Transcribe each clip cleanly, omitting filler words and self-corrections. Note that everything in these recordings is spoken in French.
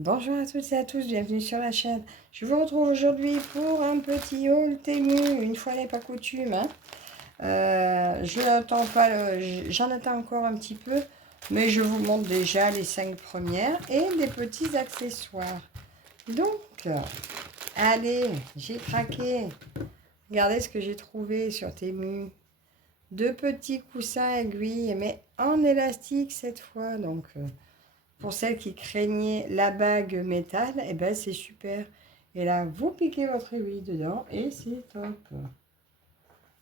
Bonjour à toutes et à tous, bienvenue sur la chaîne. Je vous retrouve aujourd'hui pour un petit haul Temu, une fois n'est pas coutume. J'en attends encore un petit peu, mais je vous montre déjà les 5 premières et les petits accessoires. Donc, allez, j'ai craqué. Regardez ce que j'ai trouvé sur Temu. Deux petits coussins aiguilles, mais en élastique cette fois, donc... pour celles qui craignaient la bague métal, et ben c'est super. Et là, vous piquez votre aiguille dedans et c'est top. Vous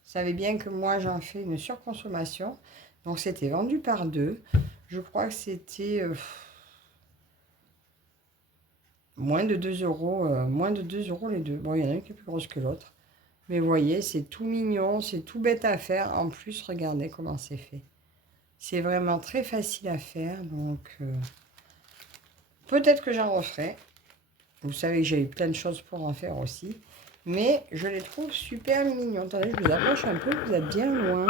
savez bien que moi, j'en fais une surconsommation. Donc, c'était vendu par deux. Je crois que c'était moins de 2 euros. Moins de 2 euros les deux. Bon, il y en a une qui est plus grosse que l'autre. Mais vous voyez, c'est tout mignon, c'est tout bête à faire. En plus, regardez comment c'est fait. C'est vraiment très facile à faire. Donc, peut-être que j'en referai. Vous savez que j'ai eu plein de choses pour en faire aussi. Mais je les trouve super mignons. Attendez, je vous approche un peu, vous êtes bien loin.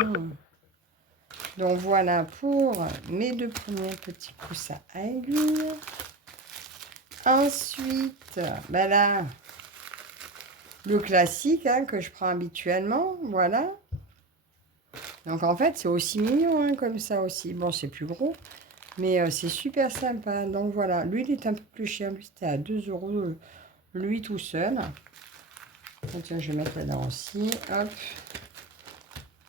Donc voilà pour mes deux premiers petits coussins à aiguille. Ensuite, ben là, le classique hein, que je prends habituellement. Voilà. Donc en fait, c'est aussi mignon hein, comme ça aussi. Bon, c'est plus gros. Mais c'est super sympa. Donc voilà, lui, il est un peu plus cher. Lui, c'était à 2 euros, lui tout seul. Donc, tiens, je vais mettre là-dedans aussi. Hop.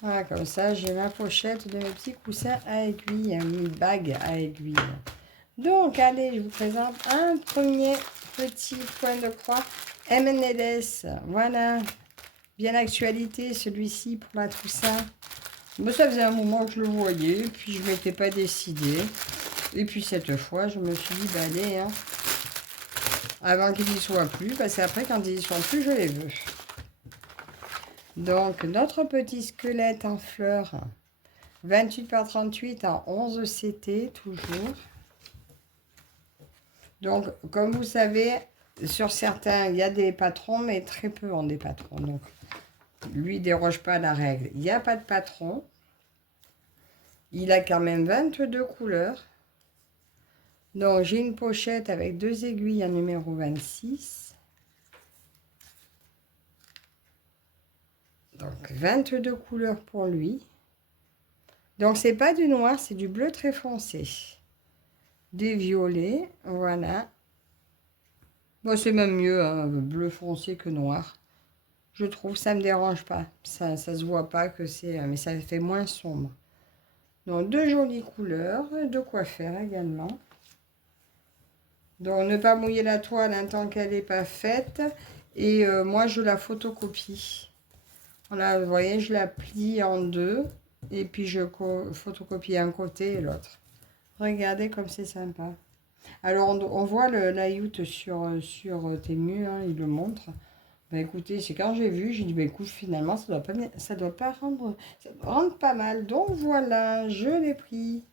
Voilà, comme ça, j'ai ma pochette de mes petits coussins à aiguille, une bague à aiguille. Donc, allez, je vous présente un premier petit point de croix M&LS. Voilà, bien l'actualité, celui-ci pour la Toussaint. Bon, ça faisait un moment que je le voyais, puis je ne m'étais pas décidée. Et puis cette fois, je me suis dit, bah allez, hein, avant qu'ils n'y soient plus, parce qu'après, quand ils y sont plus, je les veux. Donc, notre petit squelette en fleurs, 28 par 38 en 11 CT, toujours. Donc, comme vous savez, sur certains, il y a des patrons, mais très peu ont des patrons. Donc, lui, il ne déroge pas à la règle. Il n'y a pas de patron. Il a quand même 22 couleurs. Donc, j'ai une pochette avec deux aiguilles en numéro 26. Donc, 22 couleurs pour lui. Donc, c'est pas du noir, c'est du bleu très foncé. Des violets, voilà. Bon, c'est même mieux, hein, bleu foncé que noir. Je trouve, ça ne me dérange pas. Ça se voit pas que c'est... mais ça fait moins sombre. Donc, deux jolies couleurs, de quoi faire également. Donc, ne pas mouiller la toile hein, tant qu'elle n'est pas faite. Et moi, je la photocopie. Voilà, vous voyez, je la plie en deux. Et puis, je photocopie un côté et l'autre. Regardez comme c'est sympa. Alors, on voit le layout sur Temu, hein, il le montre. Bah écoutez, c'est quand j'ai vu, j'ai dit, bah écoute, finalement, ça doit pas rendre, ça doit rendre pas mal. Donc voilà, je l'ai pris.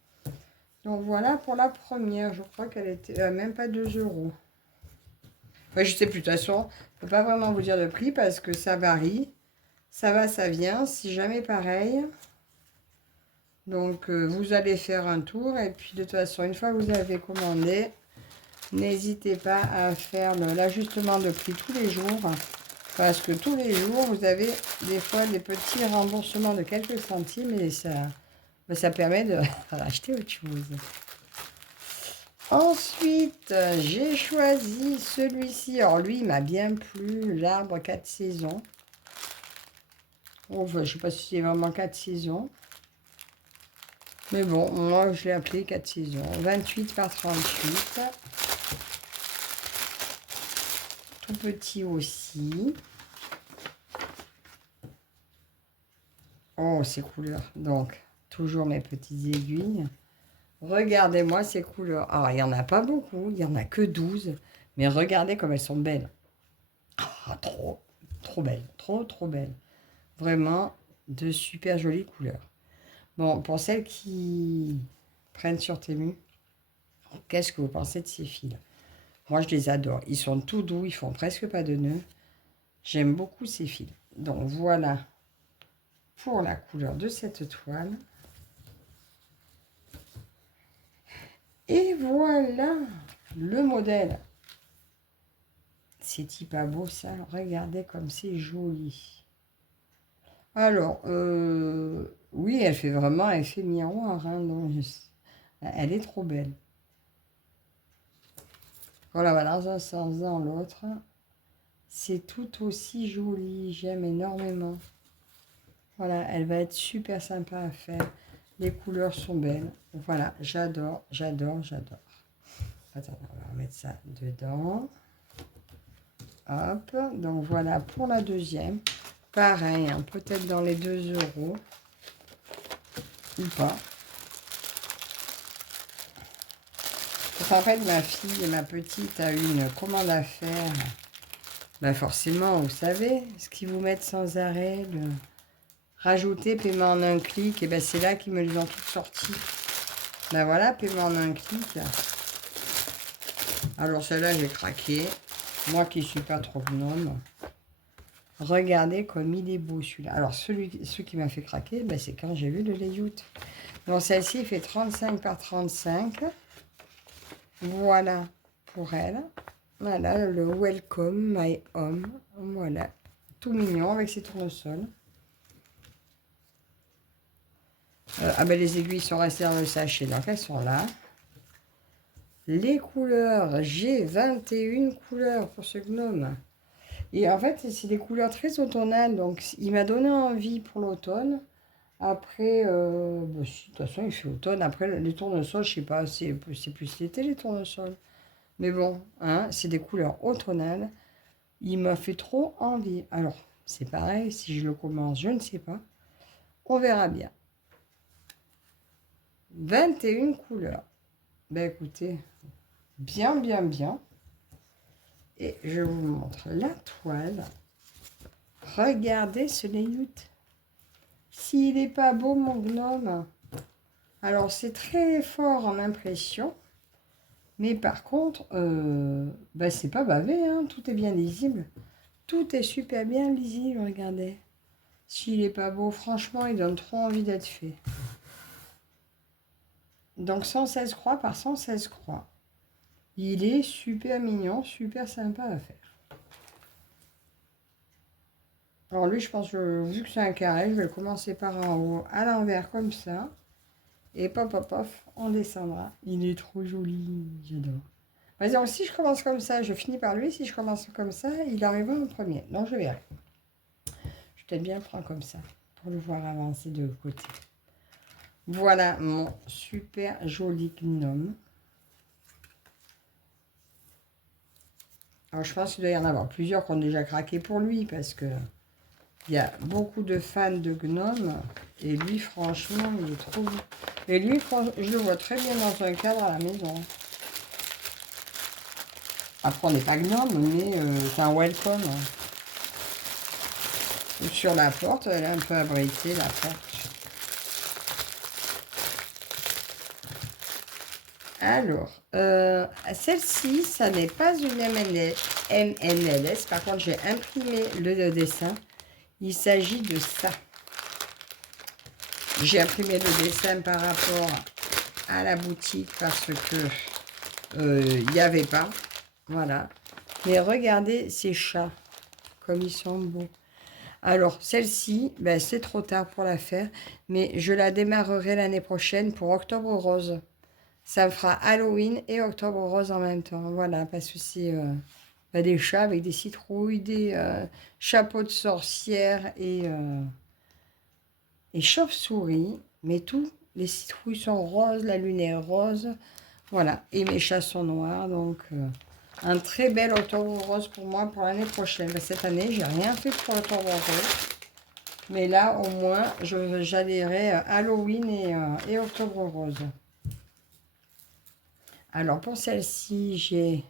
Donc voilà pour la première, je crois qu'elle était même pas 2 euros. Enfin, je sais plus, de toute façon, je peux pas vraiment vous dire le prix parce que ça varie. Ça va, ça vient, si jamais pareil. Donc vous allez faire un tour et puis de toute façon, une fois que vous avez commandé, n'hésitez pas à faire l'ajustement de prix tous les jours. Parce que tous les jours, vous avez des fois des petits remboursements de quelques centimes et ça permet de racheter autre chose. Ensuite, j'ai choisi celui-ci. Alors lui, il m'a bien plu, l'arbre 4 saisons. Enfin, je ne sais pas si c'est vraiment 4 saisons. Mais bon, moi, je l'ai appelé 4 saisons. 28 par 38. Tout petit aussi. Oh, ces couleurs. Donc, toujours mes petites aiguilles. Regardez-moi ces couleurs. Alors, il n'y en a pas beaucoup. Il n'y en a que 12. Mais regardez comme elles sont belles. Ah, trop belles. Trop belles. Vraiment, de super jolies couleurs. Bon, pour celles qui prennent sur Temu, qu'est-ce que vous pensez de ces fils? Moi, je les adore. Ils sont tout doux. Ils font presque pas de nœuds. J'aime beaucoup ces fils. Donc, voilà pour la couleur de cette toile. Et voilà le modèle. C'est-il pas beau ça? Regardez comme c'est joli. Alors, oui, elle fait vraiment effet miroir. Hein, donc elle est trop belle. Quand on la va dans un sens, dans l'autre, c'est tout aussi joli. J'aime énormément. Voilà, elle va être super sympa à faire. Les couleurs sont belles. Voilà, j'adore, j'adore, j'adore. Attends, on va remettre ça dedans. Hop, donc voilà pour la deuxième. Pareil, hein, peut-être dans les 2 euros. Ou pas. En fait, ma fille et ma petite a eu une commande à faire. Ben forcément, vous savez, ce qu'ils vous mettent sans arrêt, le rajouter paiement en un clic, et ben c'est là qu'ils me les ont toutes sorties. Ben voilà, paiement en un clic. Alors celle-là, j'ai craqué. Moi qui ne suis pas trop gnome. Regardez comme il est beau celui-là. Alors celui qui m'a fait craquer, ben, c'est quand j'ai vu le layout. Donc celle-ci fait 35 par 35. Voilà pour elle. Voilà le Welcome My Home. Voilà. Tout mignon avec ses tournesols. Ah ben les aiguilles sont restées dans le sachet, donc elles sont là. Les couleurs, j'ai 21 couleurs pour ce gnome. Et en fait, c'est des couleurs très automnales, donc il m'a donné envie pour l'automne. Après, bah, si, de toute façon, il fait automne. Après, les tournesols, je sais pas, c'est plus l'été, les tournesols. Mais bon, hein, c'est des couleurs automnales. Il m'a fait trop envie. Alors, c'est pareil, si je le commence, je ne sais pas. On verra bien. 21 couleurs. Ben écoutez, bien, bien, bien. Et je vous montre la toile. Regardez ce layout. S'il n'est pas beau, mon gnome. Alors, c'est très fort en impression. Mais par contre, bah, c'est pas bavé, hein, tout est bien lisible. Tout est super bien lisible, regardez. S'il n'est pas beau, franchement, il donne trop envie d'être fait. Donc 116 croix par 116 croix. Il est super mignon, super sympa à faire. Alors lui, je pense que vu que c'est un carré, je vais commencer par en haut, à l'envers comme ça. Et pop, pop, pop, on descendra. Il est trop joli, j'adore. Vas-y, si je commence comme ça, je finis par lui. Si je commence comme ça, il arrivera en premier. Donc, je verrai. Je vais peut-être bien le prendre comme ça pour le voir avancer de côté. Voilà mon super joli gnome. Alors, je pense qu'il doit y en avoir plusieurs qui ont déjà craqué pour lui parce que il y a beaucoup de fans de gnomes. Et lui, franchement, il est trop beau. Et lui, je le vois très bien dans un cadre à la maison. Après, on n'est pas gnome, mais c'est un welcome. Sur la porte, elle est un peu abritée, la porte. Alors, celle-ci, ça n'est pas une MNLS. Par contre, j'ai imprimé le dessin. Il s'agit de ça. J'ai imprimé le dessin par rapport à la boutique parce que il n'y avait pas. Voilà. Mais regardez ces chats, comme ils sont beaux. Alors, celle-ci, ben, c'est trop tard pour la faire, mais je la démarrerai l'année prochaine pour Octobre Rose. Ça me fera Halloween et Octobre Rose en même temps. Voilà, parce que c'est ben, des chats avec des citrouilles, des chapeaux de sorcière et chauve-souris. Mais tout, les citrouilles sont roses, la lune est rose. Voilà, et mes chats sont noirs, donc... un très bel Octobre Rose pour moi pour l'année prochaine. Cette année, j'ai rien fait pour Octobre Rose. Mais là, au moins, j'adhérais Halloween et Octobre Rose. Alors, pour celle-ci, j'ai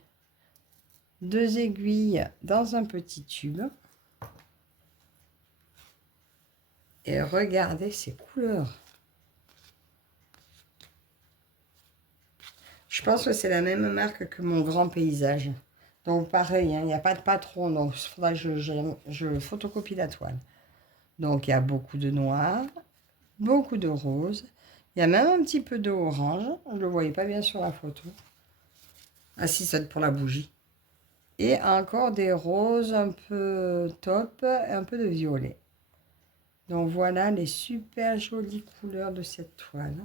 2 aiguilles dans un petit tube. Et regardez ces couleurs. Je pense que c'est la même marque que mon grand paysage. Donc, pareil, hein, il n'y a pas de patron. Donc, il faudra que je photocopie la toile. Donc, il y a beaucoup de noir, beaucoup de rose. Il y a même un petit peu de orange. Je ne le voyais pas bien sur la photo. Ah si, c'est pour la bougie. Et encore des roses un peu top, un peu de violet. Donc voilà les super jolies couleurs de cette toile.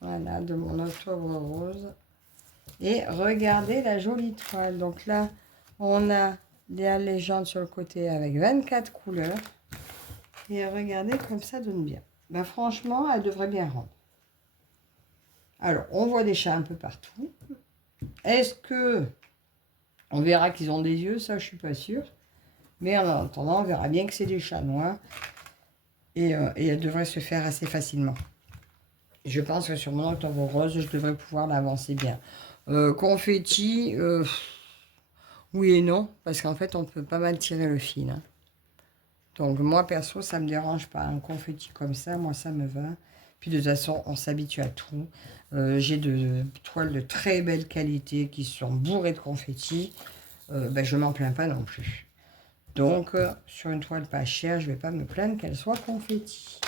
Voilà, de mon octobre rose. Et regardez la jolie toile. Donc là, on a la légende sur le côté avec 24 couleurs. Et regardez comme ça donne bien. Ben franchement, elle devrait bien rendre. Alors, on voit des chats un peu partout. Est-ce que on verra qu'ils ont des yeux? Ça, je suis pas sûre. Mais en attendant, on verra bien que c'est des chats noirs. Et elle devrait se faire assez facilement. Je pense que sur mon octobre rose, je devrais pouvoir l'avancer bien. Confetti, oui et non, parce qu'en fait, on peut pas mal tirer le fil. Hein. Donc moi, perso, ça me dérange pas. Un confetti comme ça, moi, ça me va. Puis de toute façon, on s'habitue à tout. J'ai de toiles de très belle qualité qui sont bourrées de confetti. Ben, je m'en plains pas non plus. Donc, sur une toile pas chère, je vais pas me plaindre qu'elle soit confetti.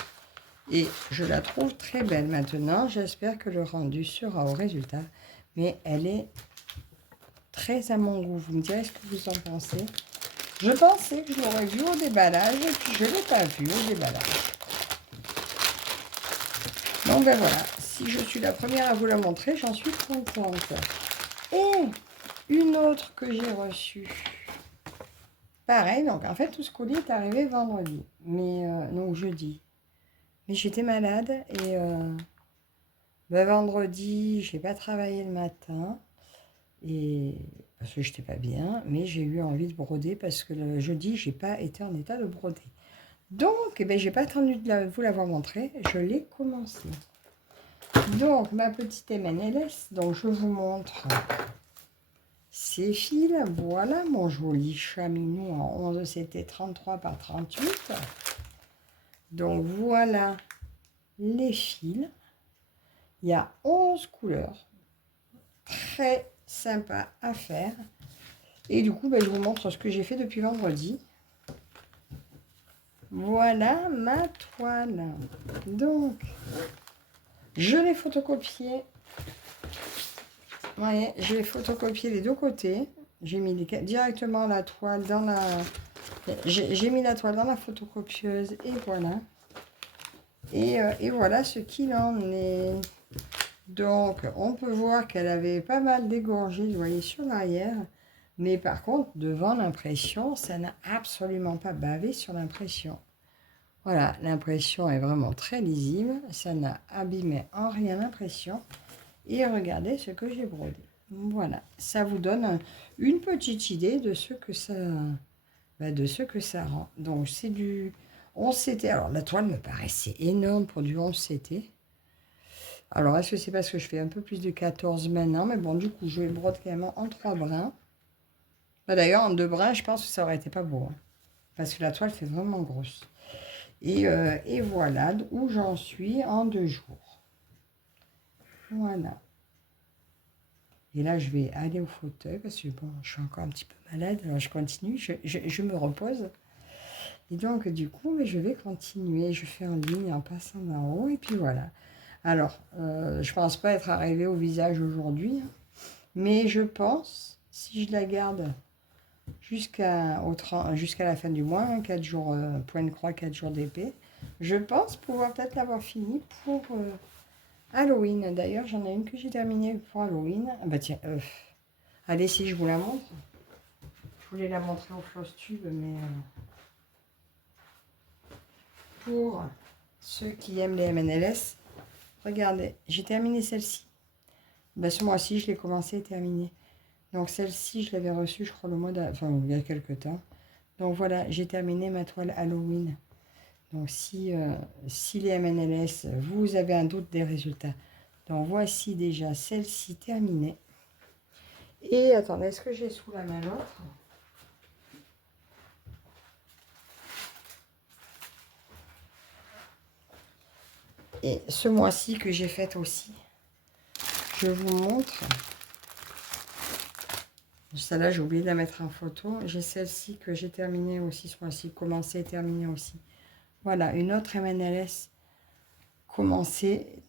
Et je la trouve très belle maintenant. J'espère que le rendu sera au résultat. Mais elle est très à mon goût. Vous me direz ce que vous en pensez. Je pensais que je l'aurais vu au déballage. Et puis je ne l'ai pas vu au déballage. Donc ben voilà. Si je suis la première à vous la montrer, j'en suis contente. Et une autre que j'ai reçue. Pareil, donc en fait tout ce colis est arrivé vendredi. Mais non, jeudi. Mais j'étais malade et ben, vendredi, je n'ai pas travaillé le matin. Et parce que je n'étais pas bien, mais j'ai eu envie de broder parce que le jeudi, je n'ai pas été en état de broder. Donc, eh ben, je n'ai pas attendu de vous l'avoir montré, je l'ai commencé. Donc, ma petite MNLS, donc je vous montre ces fils. Voilà mon joli chat mignon en 11, c'était 33 par 38. Donc, voilà les fils. Il y a 11 couleurs. Très sympa à faire. Et du coup, ben, je vous montre ce que j'ai fait depuis vendredi. Voilà ma toile. Donc, je l'ai photocopié. Vous voyez, je l'ai photocopié les deux côtés. J'ai mis directement la toile dans la... J'ai mis la toile dans la photocopieuse et voilà. Et voilà ce qu'il en est. Donc, on peut voir qu'elle avait pas mal dégorgé, vous voyez, sur l'arrière. Mais par contre, devant l'impression, ça n'a absolument pas bavé sur l'impression. Voilà, l'impression est vraiment très lisible. Ça n'a abîmé en rien l'impression. Et regardez ce que j'ai brodé. Voilà, ça vous donne une petite idée de ce que ça, rend. Donc, c'est du 11 CT. Alors, la toile me paraissait énorme pour du 11 CT. Alors, est-ce que c'est parce que je fais un peu plus de 14 maintenant? Mais bon, du coup, je vais broder quand même en 3 brins. Bah, d'ailleurs, en 2 brins, je pense que ça aurait été pas beau. Hein, parce que la toile fait vraiment grosse. Et voilà où j'en suis en 2 jours. Voilà. Et là, je vais aller au fauteuil parce que bon, je suis encore un petit peu malade. Alors, je continue, je me repose. Et donc, du coup, mais je vais continuer. Je fais en ligne en passant d'en haut. Et puis voilà. Alors, je pense pas être arrivée au visage aujourd'hui. Hein, mais je pense, si je la garde jusqu'à la fin du mois, hein, 4 jours point de croix, 4 jours d'épée, je pense pouvoir peut-être l'avoir fini pour Halloween. D'ailleurs, j'en ai une que j'ai terminée pour Halloween. Ah bah tiens, allez, si je vous la montre. Je voulais la montrer au floss tube, mais pour ceux qui aiment les MNLS, regardez, j'ai terminé celle-ci. Bah, ce mois-ci, je l'ai commencé et terminé. Donc celle-ci, je l'avais reçue, je crois, il y a quelques temps. Donc voilà, j'ai terminé ma toile Halloween. Donc si les MNLS, vous avez un doute des résultats, donc voici déjà celle-ci terminée. Et attendez, est-ce que j'ai sous la main l'autre? Et ce mois-ci que j'ai fait aussi, je vous montre. Celle-là, j'ai oublié de la mettre en photo. J'ai celle-ci que j'ai terminée aussi ce mois-ci, commencée et terminée aussi. Voilà, une autre MNLS commencée,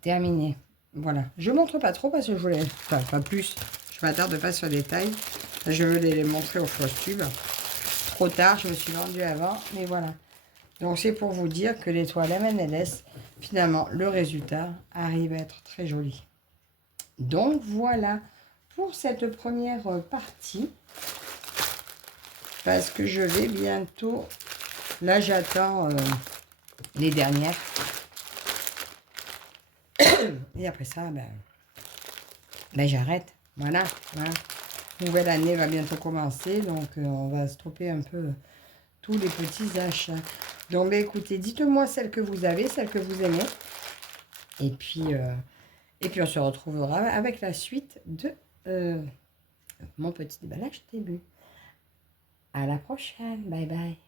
terminée. Voilà, je ne montre pas trop parce que je voulais, enfin pas plus, Je m'attarde pas sur les tailles. Je veux les montrer au fausse tube. Trop tard, je me suis vendue avant, mais voilà. Donc c'est pour vous dire que l'étoile MNLS, finalement, le résultat arrive à être très joli. Donc voilà pour cette première partie. Parce que je vais bientôt... Là, j'attends les dernières. Et après ça, ben j'arrête. Voilà, voilà. Nouvelle année va bientôt commencer, donc on va stopper un peu tous les petits achats. Donc, ben, écoutez, dites-moi celles que vous avez, celles que vous aimez. Et puis on se retrouvera avec la suite de mon petit déballage début. À la prochaine. Bye bye.